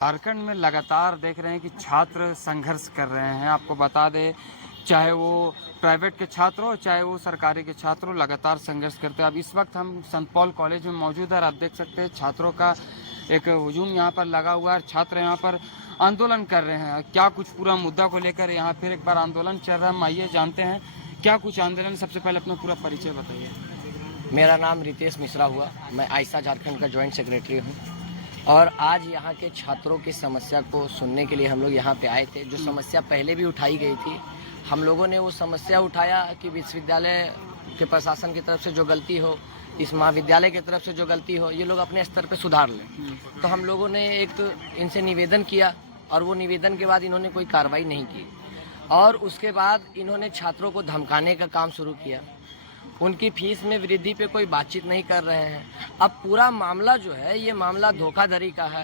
झारखंड में लगातार देख रहे हैं कि छात्र संघर्ष कर रहे हैं। आपको बता दें, चाहे वो प्राइवेट के छात्र हो चाहे वो सरकारी के छात्र हो, लगातार संघर्ष करते हैं। अब इस वक्त हम संत पॉल कॉलेज में मौजूद है और आप देख सकते हैं छात्रों का एक हुजूम यहाँ पर लगा हुआ है। छात्र यहाँ पर आंदोलन कर रहे हैं। क्या कुछ पूरा मुद्दा को लेकर यहाँ फिर एक बार आंदोलन चल रहा है, हम आइए जानते हैं क्या कुछ आंदोलन। सबसे पहले अपना पूरा परिचय बताइए। मेरा नाम रितेश मिश्रा हुआ, मैं आयसा झारखंड का जॉइंट सेक्रेटरी हूँ और आज यहाँ के छात्रों की समस्या को सुनने के लिए हम लोग यहाँ पे आए थे। जो समस्या पहले भी उठाई गई थी, हम लोगों ने वो समस्या उठाया कि विश्वविद्यालय के प्रशासन की तरफ से जो गलती हो, इस महाविद्यालय की तरफ से जो गलती हो, ये लोग अपने स्तर पे सुधार लें। तो हम लोगों ने एक इनसे निवेदन किया और वो निवेदन के बाद इन्होंने कोई कार्रवाई नहीं की और उसके बाद इन्होंने छात्रों को धमकाने का काम शुरू किया। उनकी फीस में वृद्धि पे कोई बातचीत नहीं कर रहे हैं। अब पूरा मामला जो है, ये मामला धोखाधड़ी का है,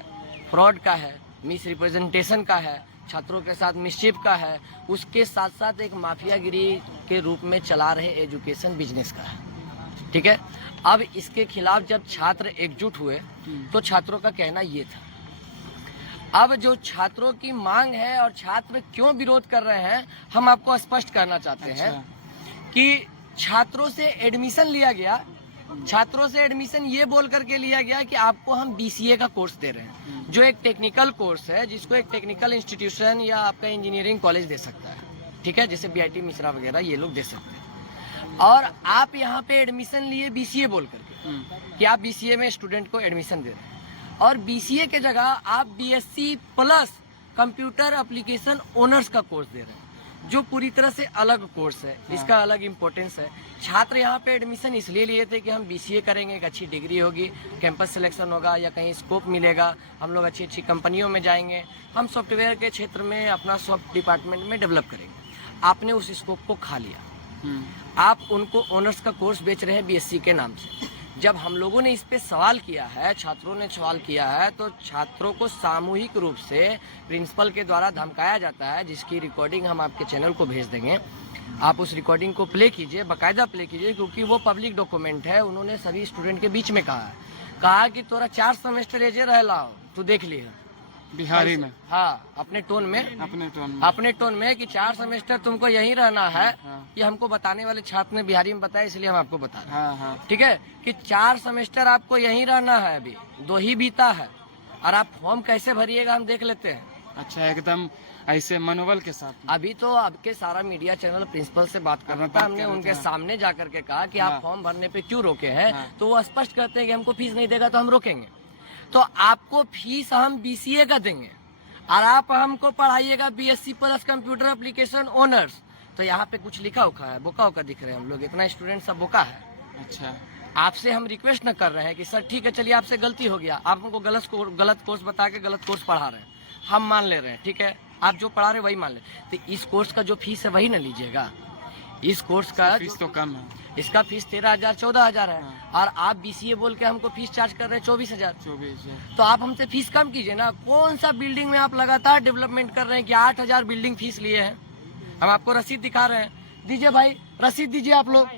फ्रॉड का है, मिस रिप्रेजेंटेशन का है, छात्रों के साथ मिसचिफ का है, उसके साथ साथ एक माफियागिरी के रूप में चला रहे एजुकेशन बिजनेस का है। ठीक है, अब इसके खिलाफ जब छात्र एकजुट हुए तो छात्रों का कहना ये था। अब जो छात्रों की मांग है और छात्र क्यों विरोध कर रहे हैं, हम आपको स्पष्ट करना चाहते हैं कि छात्रों से एडमिशन लिया गया। छात्रों से एडमिशन ये बोल करके लिया गया कि आपको हम बीसीए का कोर्स दे रहे हैं, जो एक टेक्निकल कोर्स है, जिसको एक टेक्निकल इंस्टीट्यूशन या आपका इंजीनियरिंग कॉलेज दे सकता है। ठीक है, जैसे बीआईटी मिश्रा वगैरह ये लोग दे सकते हैं। और आप यहाँ पे एडमिशन लिए बीसीए बोल करके कि आप बीसीए में स्टूडेंट को एडमिशन दे रहे हैं और बीसीए के जगह आप BSc plus computer application honours का कोर्स दे रहे हैं, जो पूरी तरह से अलग कोर्स है। इसका अलग इम्पोर्टेंस है। छात्र यहाँ पे एडमिशन इसलिए लिए थे कि हम बीसीए करेंगे, एक अच्छी डिग्री होगी, कैंपस सिलेक्शन होगा या कहीं स्कोप मिलेगा, हम लोग अच्छी अच्छी कंपनियों में जाएंगे, हम सॉफ्टवेयर के क्षेत्र में अपना सॉफ्ट डिपार्टमेंट में डेवलप करेंगे। आपने उस स्कोप को खा लिया। आप उनको ऑनर्स का कोर्स बेच रहे हैं बीएससी के नाम से। जब हम लोगों ने इस पे सवाल किया है, छात्रों ने सवाल किया है, तो छात्रों को सामूहिक रूप से प्रिंसिपल के द्वारा धमकाया जाता है, जिसकी रिकॉर्डिंग हम आपके चैनल को भेज देंगे। आप उस रिकॉर्डिंग को प्ले कीजिए, बाकायदा प्ले कीजिए, क्योंकि वो पब्लिक डॉक्यूमेंट है। उन्होंने सभी स्टूडेंट के बीच में कहा कि तोरा 4 सेमेस्टर एजे रहला हो, तू देख लिया बिहारी में। हाँ, अपने टोन में कि 4 सेमेस्टर तुमको यहीं रहना है। ये हमको बताने वाले छात्र ने बिहारी में बताया, इसलिए हम आपको बता रहे हैं। ठीक है, कि 4 सेमेस्टर आपको यहीं रहना है, अभी 2 ही बीता है और आप फॉर्म कैसे भरिएगा हम देख लेते हैं। अच्छा, एकदम ऐसे मनोबल के साथ। अभी तो आपके सारा मीडिया चैनल प्रिंसिपल से बात कर रहा था, हमने उनके सामने जाकर के कहा कि आप फॉर्म भरने पे क्यों रोके हैं, तो वो स्पष्ट करते हैं कि हमको फीस नहीं देगा तो हम रोकेंगे। तो आपको फीस हम बीसीए का देंगे और आप हमको पढ़ाइएगा BSc plus computer application honours. तो यहाँ पे कुछ लिखा उखा है, बोका उका दिख रहे हैं हम लोग, इतना स्टूडेंट सब बोका है। अच्छा, आपसे हम रिक्वेस्ट न कर रहे हैं कि सर ठीक है, चलिए आपसे गलती हो गया, आप हमको गलत कोर्स बता के गलत कोर्स पढ़ा रहे हैं, हम मान ले रहे हैं। ठीक है, आप जो पढ़ा रहे वही मान ले, तो इस कोर्स का जो फीस है वही न लीजिएगा। इस कोर्स का फीस तो कम है, इसका फीस 13,000 14,000 है और आप बीसीए बोल के हमको फीस चार्ज कर रहे हैं 24,000। तो आप हमसे फीस कम कीजिए ना। कौन सा बिल्डिंग में आप लगातार डेवलपमेंट कर रहे हैं कि 8,000 बिल्डिंग फीस लिए हैं। हम आपको रसीद दिखा रहे हैं, दीजिए भाई रसीद दीजिए, आप लोग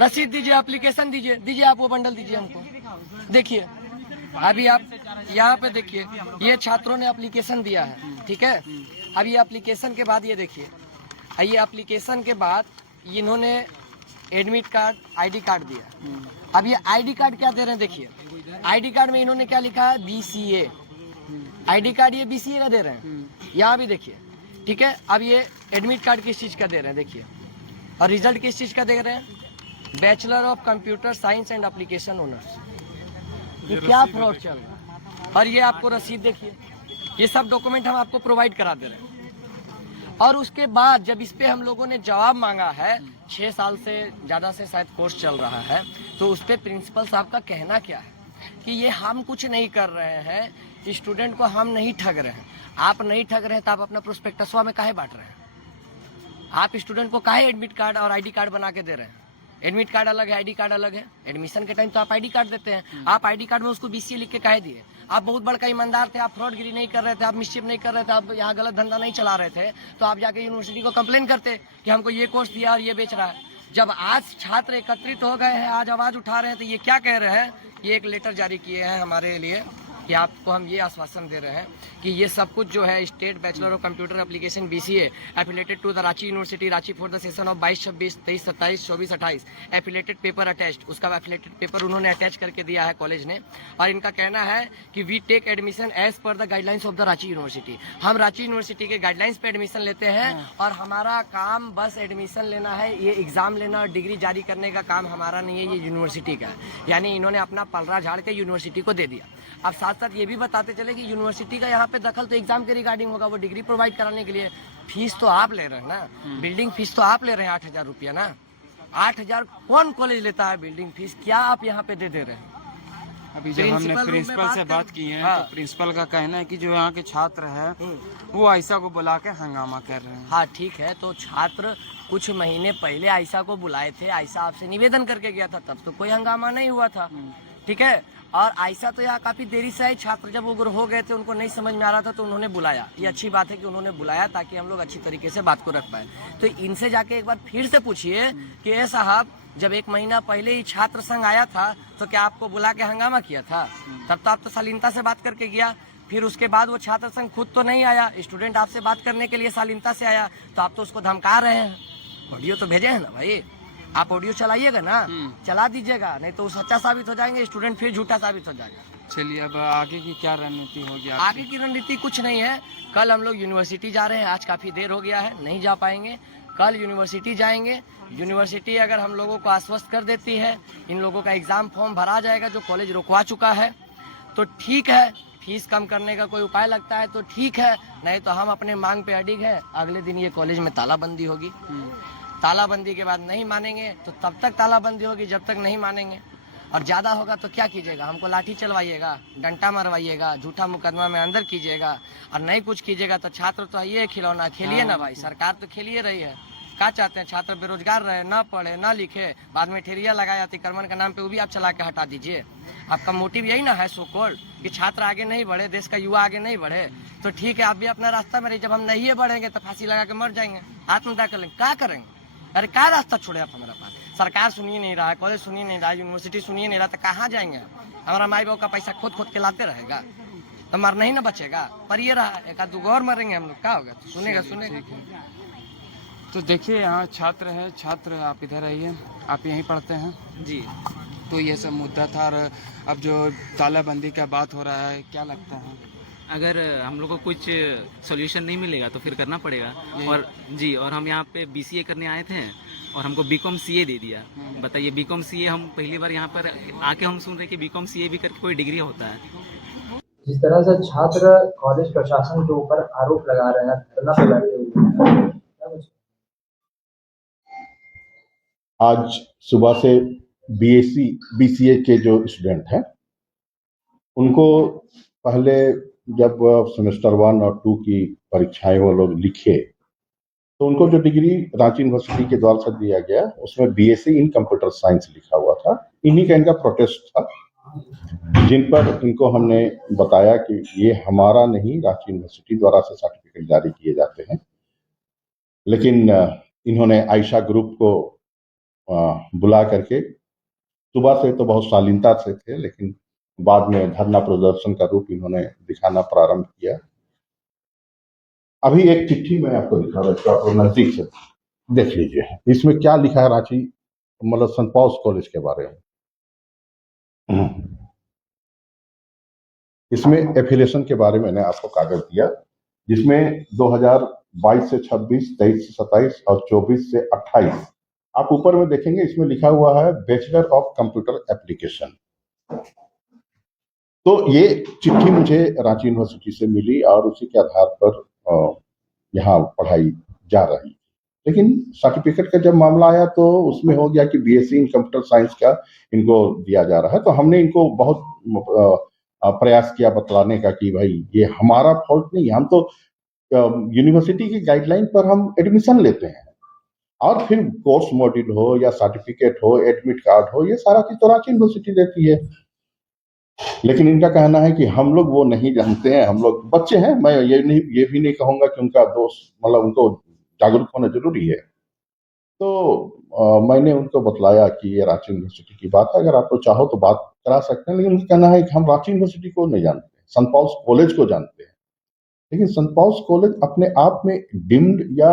रसीद दीजिए, एप्लीकेशन दीजिए, आप वो बंडल दीजिए हमको। देखिए अभी आप यहाँ पे देखिए, ये छात्रों ने एप्लीकेशन दिया है। ठीक है, अब ये एप्लीकेशन के बाद ये देखिए, ये एप्लीकेशन के बाद इन्होंने एडमिट कार्ड, आईडी कार्ड दिया। अब ये आईडी कार्ड क्या दे रहे हैं, देखिए आईडी कार्ड में इन्होंने क्या लिखा है, बीसीए। आईडी कार्ड ये बीसीए का दे रहे हैं, यहाँ भी देखिए। ठीक है, अब ये एडमिट कार्ड किस चीज का दे रहे हैं देखिए, और रिजल्ट किस चीज का दे रहे हैं, bachelor of computer science and application honours. ये क्या फ्रॉड चल रहा है। और ये आपको रसीद देखिए, ये सब डॉक्यूमेंट हम आपको प्रोवाइड करा दे रहे हैं। और उसके बाद जब इस पे हम लोगों ने जवाब मांगा है, 6 साल से ज़्यादा से शायद कोर्स चल रहा है, तो उस पे प्रिंसिपल साहब का कहना क्या है कि ये हम कुछ नहीं कर रहे हैं, स्टूडेंट को हम नहीं ठग रहे हैं। आप नहीं ठग रहे हैं तो आप अपना प्रोस्पेक्टसवा में काहे बांट रहे हैं। आप स्टूडेंट को काहे एडमिट कार्ड और आईडी कार्ड बना के दे रहे हैं। एडमिट कार्ड अलग है, आईडी कार्ड अलग है। एडमिशन के टाइम तो आप आईडी कार्ड देते हैं, आप आईडी कार्ड में उसको बीसीए लिख के काहे दिए। आप बहुत बड़का ईमानदार थे, आप फ्रॉडगिरी नहीं कर रहे थे, आप मिसचिफ नहीं कर रहे थे, आप यहाँ गलत धंधा नहीं चला रहे थे, तो आप जाके यूनिवर्सिटी को कंप्लेन करते कि हमको ये कोर्स दिया और ये बेच रहा है। जब आज छात्र एकत्रित हो गए हैं, आज आवाज उठा रहे हैं, तो ये क्या कह रहे हैं, ये एक लेटर जारी किए हैं हमारे लिए कि आपको हम ये आश्वासन दे रहे हैं कि ये सब कुछ जो है state bachelor of computer application BCA affiliated to the Ranchi university Ranchi for the session of 22, 26, 23, 27, 24, 28 affiliated paper attached, उसका एफिलेटेड पेपर उन्होंने अटैच करके दिया है कॉलेज ने। और इनका कहना है कि we take admission as per the guidelines of the Ranchi university. हम रांची यूनिवर्सिटी के गाइडलाइंस पे एडमिशन लेते हैं और हमारा काम बस एडमिशन लेना है, ये एग्जाम लेना और डिग्री जारी करने का काम हमारा नहीं है, ये यूनिवर्सिटी का है। यानी इन्होंने अपना पलड़ा झाड़ के यूनिवर्सिटी को दे दिया। अब साथ साथ ये भी बताते चले कि यूनिवर्सिटी का यहाँ पे दखल तो एग्जाम के रिगार्डिंग होगा, वो डिग्री प्रोवाइड कराने के लिए। फीस तो आप ले रहे हैं ना, बिल्डिंग फीस तो आप ले रहे हैं 8,000 रुपया ना। 8,000 कौन कॉलेज लेता है बिल्डिंग फीस, क्या आप यहाँ पे दे रहे हैं? अभी जब हमने प्रिंसिपल से बात की है तो प्रिंसिपल का कहना है कि जो यहाँ के छात्र है वो आयशा को बुला के हंगामा कर रहे हैं। हाँ ठीक है, तो छात्र कुछ महीने पहले आयशा को बुलाए थे, आयशा आपसे निवेदन करके गया था, तब तो कोई हंगामा नहीं हुआ था, ठीक है। और आयशा तो यहाँ काफी देरी से आई, छात्र जब उग्र हो गए थे, उनको नहीं समझ में आ रहा था तो उन्होंने बुलाया। ये अच्छी बात है कि उन्होंने बुलाया ताकि हम लोग अच्छी तरीके से बात को रख पाए। तो इनसे जाके एक बार फिर से पूछिए कि ए साहब, जब 1 महीना पहले ही छात्र संघ आया था तो क्या आपको बुला के हंगामा किया था? तब तो आप तो शालीनता से बात करके गया। फिर उसके बाद वो छात्र संघ खुद तो नहीं आया, स्टूडेंट आपसे बात करने के लिए शालीनता से आया, तो आप तो उसको धमका रहे हैं। ऑडियो तो भेजे हैं ना भाई, आप ऑडियो चलाइएगा ना, चला दीजिएगा, नहीं तो वो सच्चा साबित हो जाएंगे, स्टूडेंट फिर झूठा साबित हो जाएगा। चलिए, अब आगे की क्या रणनीति होगी? आगे की रणनीति कुछ नहीं है। कल हम लोग यूनिवर्सिटी जा रहे हैं, आज काफी देर हो गया है, नहीं जा पाएंगे। कल यूनिवर्सिटी जाएंगे। यूनिवर्सिटी अगर हम लोगों को आश्वस्त कर देती है, इन लोगों का एग्जाम फॉर्म भरा जाएगा जो कॉलेज रुकवा चुका है, तो ठीक है। फीस कम करने का कोई उपाय लगता है तो ठीक है, नहीं तो हम अपने मांग पे अडिग है। अगले दिन ये कॉलेज में तालाबंदी होगी। तालाबंदी के बाद नहीं मानेंगे तो तब तक तालाबंदी होगी जब तक नहीं मानेंगे। और ज्यादा होगा तो क्या कीजिएगा? हमको लाठी चलवाइएगा, डंडा मरवाइएगा, झूठा मुकदमा में अंदर कीजिएगा। और नहीं कुछ कीजिएगा तो छात्र तो ये खिलौना खेलिए ना भाई, सरकार तो खेलिए रही है। क्या चाहते हैं? छात्र बेरोजगार रहे, ना पढ़े ना लिखे, बाद में ठेरिया लगाया अतिक्रमण के नाम पे, वो भी आप चला के हटा दीजिए। आपका मोटिव यही ना है सो कॉल्ड कि छात्र आगे नहीं बढ़े, देश का युवा आगे नहीं बढ़े, तो ठीक है, आप भी अपना रास्ता में रहिए। जब हम नहीं बढ़ेंगे तो फांसी लगा के मर जाएंगे, आत्महत्या कर लेंगे, क्या करेंगे? अरे क्या रास्ता छोड़े आप हमारा पास? सरकार सुनिए नहीं रहा है, कॉलेज सुनिए नहीं रहा है, यूनिवर्सिटी सुनिए नहीं रहा, तो कहाँ जाएंगे? हमारा माई बाप का पैसा खोद खोद के लाते रहेगा तो मरना ही ना बचेगा। पर ये रहा, एक आध दो और मरेंगे हम लोग, क्या होगा? तो सुनेगा। तो देखिए, यहाँ छात्र है, छात्र आप इधर आइए, आप यहीं पढ़ते हैं जी। तो ये सब मुद्दा था। और अब जो तालाबंदी का बात हो रहा है, क्या लगता है? अगर हम लोग को कुछ सॉल्यूशन नहीं मिलेगा तो फिर करना पड़ेगा। और जी, और हम यहाँ पे BCA करने आए थे और हमको BCom CA दे दिया। बताइए, BCom CA हम पहली बार यहाँ पर आके हम सुन रहे कि BCom CA भी करके कोई डिग्री होता है। जिस तरह से छात्र कॉलेज प्रशासन के ऊपर आरोप लगा रहे हैं, धरना पे बैठे हुए हैं, आज सुबह से BCA के जो स्टूडेंट हैं, उनको पहले जब सेमेस्टर 1 और 2 की परीक्षाएं वो लोग लिखे तो उनको जो डिग्री रांची यूनिवर्सिटी के द्वारा से दिया गया उसमें BSc इन कंप्यूटर साइंस लिखा हुआ था। इन्हीं का इनका प्रोटेस्ट था, जिन पर इनको हमने बताया कि ये हमारा नहीं, रांची यूनिवर्सिटी द्वारा से सर्टिफिकेट जारी किए जाते हैं। लेकिन इन्होंने आयशा ग्रुप को बुला करके, सुबह से तो बहुत शालीनता से थे, लेकिन बाद में धरना प्रदर्शन का रूप इन्होंने दिखाना प्रारंभ किया। अभी एक चिट्ठी मैं आपको दिखा रहा हूँ, नजदीक से देख लीजिए। इसमें क्या लिखा है रांची, मतलब सेंट पॉल्स कॉलेज के बारे में। इसमें एफिलिएशन के बारे में मैंने आपको कागज दिया, जिसमें 2022 से 26, 23 से 27 और 24 से 28 आप ऊपर में देखेंगे, इसमें लिखा हुआ है बैचलर ऑफ कंप्यूटर एप्लीकेशन। तो ये चिट्ठी मुझे रांची यूनिवर्सिटी से मिली और उसी के आधार पर यहाँ पढ़ाई जा रही। लेकिन सर्टिफिकेट का जब मामला आया तो उसमें हो गया कि BSc इन कंप्यूटर साइंस का इनको दिया जा रहा है। तो हमने इनको बहुत प्रयास किया बतलाने का कि भाई ये हमारा फॉल्ट नहीं है, हम तो यूनिवर्सिटी की गाइडलाइन पर हम एडमिशन लेते हैं, और फिर कोर्स मॉड्यूल हो या सर्टिफिकेट हो, एडमिट कार्ड हो, ये सारा चीज तो रांची यूनिवर्सिटी देती है। लेकिन इनका कहना है कि हम लोग वो नहीं जानते हैं, हम लोग बच्चे हैं। मैं ये भी नहीं कहूंगा कि उनका दोष, मतलब उनको जागरूक होना जरूरी है। तो मैंने उनको बतलाया कि ये रांची यूनिवर्सिटी की बात है, अगर आप तो चाहो तो बात करा सकते हैं, लेकिन उनका कहना है कि हम रांची यूनिवर्सिटी को नहीं जानते। संत पॉल्स कॉलेज को जानते हैं, लेकिन संत पॉल्स कॉलेज अपने आप में डिम्ड या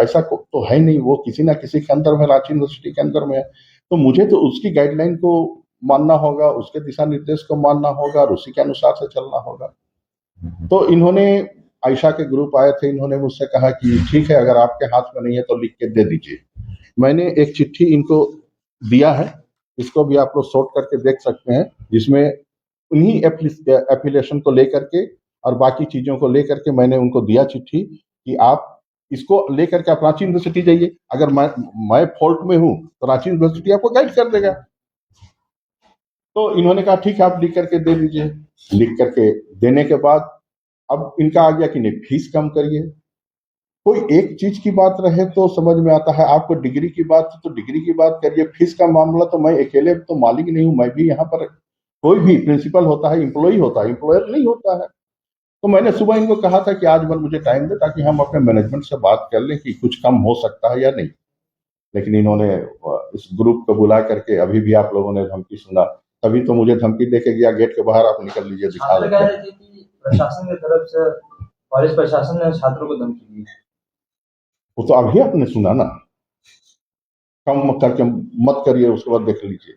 ऐसा तो है नहीं, वो किसी ना किसी के अंदर में, रांची यूनिवर्सिटी के अंदर में है। तो मुझे तो उसकी गाइडलाइन को मानना होगा, उसके दिशा निर्देश को मानना होगा और उसी के अनुसार से चलना होगा। तो इन्होंने, आयशा के ग्रुप आए थे, इन्होंने मुझसे कहा कि ठीक है, अगर आपके हाथ में नहीं है तो लिख के दे दीजिए। मैंने एक चिट्ठी इनको दिया है, इसको भी आप लोग सॉर्ट करके देख सकते हैं, जिसमें उन्हीं एफिलिएशन को लेकर के और बाकी चीजों को लेकर के मैंने उनको दिया चिट्ठी कि आप इसको लेकर के आप रांची यूनिवर्सिटी जाइए। अगर मैं फॉल्ट में हूं तो रांची यूनिवर्सिटी आपको गाइड कर देगा। तो इन्होंने कहा ठीक है, आप लिख करके दे दीजिए। लिख करके देने के बाद अब इनका आ गया कि नहीं, फीस कम करिए। कोई एक चीज की बात रहे तो समझ में आता है, आपको डिग्री की बात तो डिग्री की बात करिए। फीस का मामला तो मैं अकेले तो मालिक नहीं हूं, मैं भी यहाँ पर, कोई भी प्रिंसिपल होता है एम्प्लॉय होता है, एम्प्लॉयर नहीं होता है। तो मैंने सुबह इनको कहा था कि आज भर मुझे टाइम दे ताकि हम अपने मैनेजमेंट से बात कर लें कि कुछ कम हो सकता है या नहीं। लेकिन इन्होंने इस ग्रुप को बुला करके, अभी भी आप लोगों ने धमकी सुना, तभी तो मुझे धमकी दे के गया, गेट के बाहर आप निकल लीजिए, दिखा छात्र कह देते रहे थे कि प्रशासन की तरफ से, कॉलेज प्रशासन ने छात्रों को धमकी दी। वो तो अभी आपने सुना ना, कम करके मत करिए, उसके बाद देख लीजिए।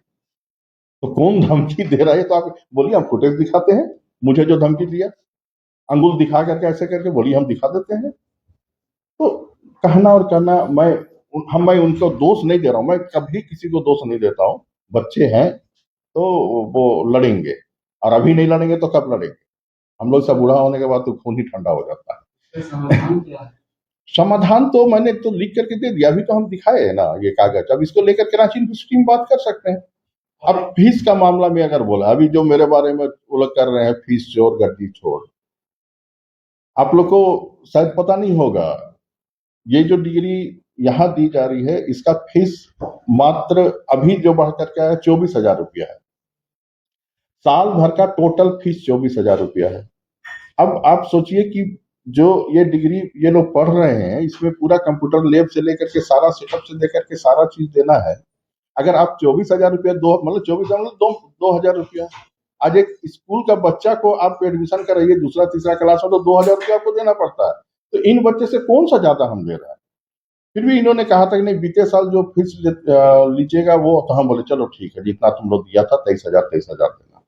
तो कौन धमकी दे रहा है, तो आप बोलिए, हम फुटेज दिखाते हैं। मुझे जो धमकी दिया, अंगुल दिखा करके ऐसे करके बोलिए, हम दिखा देते हैं। तो कहना और करना, मैं उनको दोष नहीं दे रहा हूं, मैं कभी किसी को दोष नहीं देता हूं। बच्चे हैं तो वो लड़ेंगे, और अभी नहीं लड़ेंगे तो कब लड़ेंगे? हम लोग सब बूढ़ा होने के बाद तो खून ही ठंडा हो जाता है। समाधान क्या है? समाधान तो मैंने तो लिख करके दे दिया, अभी तो हम दिखाए है ना ये कागज। अब इसको लेकर के रांची यूनिवर्सिटी में बात कर सकते हैं। अब फीस का मामला में अगर बोला, अभी जो मेरे बारे में वो लोग कर रहे हैं, फीस चोर गड्डी छोड़, आप लोग को शायद पता नहीं होगा, ये जो डिग्री यहाँ दी जा रही है, इसका फीस मात्र अभी जो बढ़ करके आया 24,000 रुपया है। साल भर का टोटल फीस 24,000 रुपया है। अब आप सोचिए कि जो ये डिग्री ये लोग पढ़ रहे हैं, इसमें पूरा कंप्यूटर लैब से लेकर के सारा सेटअप से लेकर के सारा चीज देना है। अगर आप 24,000 रुपया, मतलब 24,000 मतलब 2,000 रुपया, आज एक स्कूल का बच्चा को आप एडमिशन कराइए दूसरा तीसरा क्लास में, तो 2,000 रुपया आपको देना पड़ता है। तो इन बच्चे से कौन सा ज्यादा हम दे रहे हैं? फिर भी इन्होंने कहा था कि नहीं, बीते साल जो फीस लीजिएगा वो, तो हम बोले चलो ठीक है, जितना तुम लोग दिया था 23,000 देना।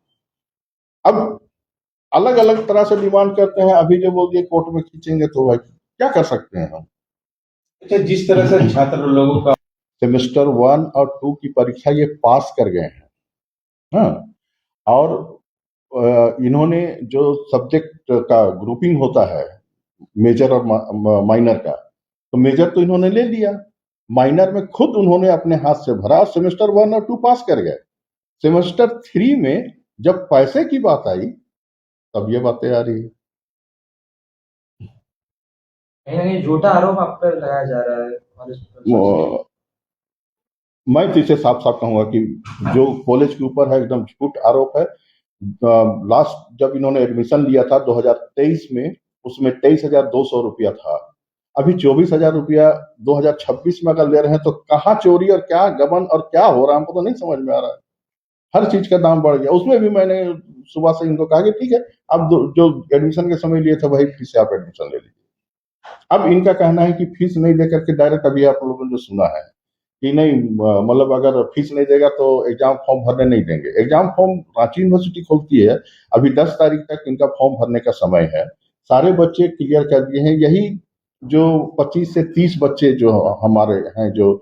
अब अलग अलग तरह से डिमांड करते हैं। अभी जो बोल दिए कोर्ट में खींचेंगे, तो भाई क्या कर सकते हैं हम? अच्छा, जिस तरह से छात्र लोगों का सेमेस्टर 1 और 2 की परीक्षा ये पास कर गए हैं, हाँ। और इन्होंने जो सब्जेक्ट का ग्रुपिंग होता है, मेजर और माइनर का, तो मेजर तो इन्होंने ले लिया, माइनर में खुद उन्होंने अपने हाथ से भरा, सेमेस्टर 1 और 2 पास कर गए। सेमेस्टर 3 में जब पैसे की बात आई, तब ये बातें आ रही है। कहीं ना कहीं झूठा आरोप आप पर लगाया जा रहा है कॉलेज प्रशासन। मैं तो इसे साफ साफ कहूंगा कि जो कॉलेज के ऊपर है, एकदम झूठ आरोप है। लास्ट जब इन्होंने एडमिशन लिया था 2023 में, उसमें 23,200 रुपया था। अभी 24,000 रुपया 2026 में अगर ले रहे हैं, तो कहाँ चोरी और क्या गबन और क्या हो रहा है, हमको तो नहीं समझ में आ रहा है। हर चीज का दाम बढ़ गया। उसमें भी मैंने सुबह से इनको कहा कि ठीक है, अब जो एडमिशन के समय लिए थे वही फीस से आप एडमिशन ले लीजिए। अब इनका कहना है कि फीस नहीं देकर के डायरेक्ट, अभी आप लोगों ने जो सुना है कि नहीं, मतलब अगर फीस नहीं देगा तो एग्जाम फॉर्म भरने नहीं देंगे। एग्जाम फॉर्म रांची यूनिवर्सिटी खोलती है, अभी 10 तारीख तक इनका फॉर्म भरने का समय है। सारे बच्चे क्लियर कर दिए हैं। यही जो 25 से 30 बच्चे जो हमारे हैं, जो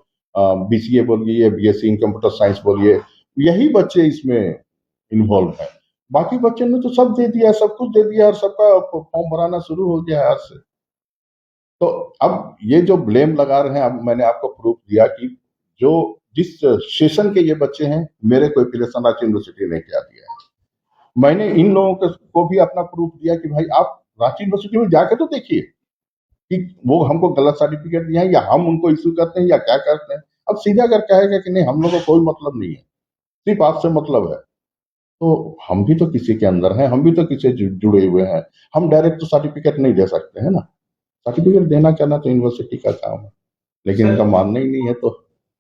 BCA बोलिए, BSc इन कंप्यूटर साइंस बोलिए, यही बच्चे इसमें इन्वॉल्व है। बाकी बच्चों ने तो सब दे दिया, सब कुछ दे दिया, और सबका फॉर्म भराना शुरू हो गया है आज से। तो अब ये जो ब्लेम लगा रहे हैं, अब मैंने आपको प्रूफ दिया कि जो जिस सेशन के ये बच्चे हैं, मेरे को एफिलिएशन रांची यूनिवर्सिटी ने क्या दिया है। मैंने इन लोगों को भी अपना प्रूफ दिया कि भाई आप रांची यूनिवर्सिटी में जाकर तो देखिए कि वो हमको गलत सर्टिफिकेट दिया है या हम उनको इश्यू करते हैं या क्या करते हैं। अब सीधा अगर कहेगा कि नहीं, हम लोगों को कोई मतलब नहीं है, सिर्फ आपसे मतलब है, तो हम भी तो किसी के अंदर हैं, हम भी तो किसी से जुड़े हुए हैं। हम डायरेक्ट तो सर्टिफिकेट नहीं दे सकते हैं ना। सर्टिफिकेट देना करना तो यूनिवर्सिटी का काम है, लेकिन इनका मानना ही नहीं है। तो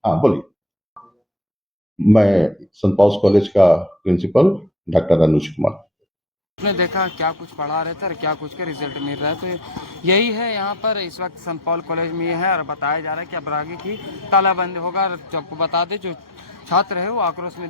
हाँ बोलिए। मैं संत पॉल्स कॉलेज का प्रिंसिपल डॉक्टर अनुज कुमार। आपने देखा क्या कुछ पढ़ा रहे थे और क्या कुछ का रिजल्ट मिल रहा है, तो यही है यहाँ पर इस वक्त संत पॉल कॉलेज में ये है और बताया जा रहा है कि अब आगे की तालाबंदी होगा। और आपको बता दें जो छात्र है वो आक्रोश में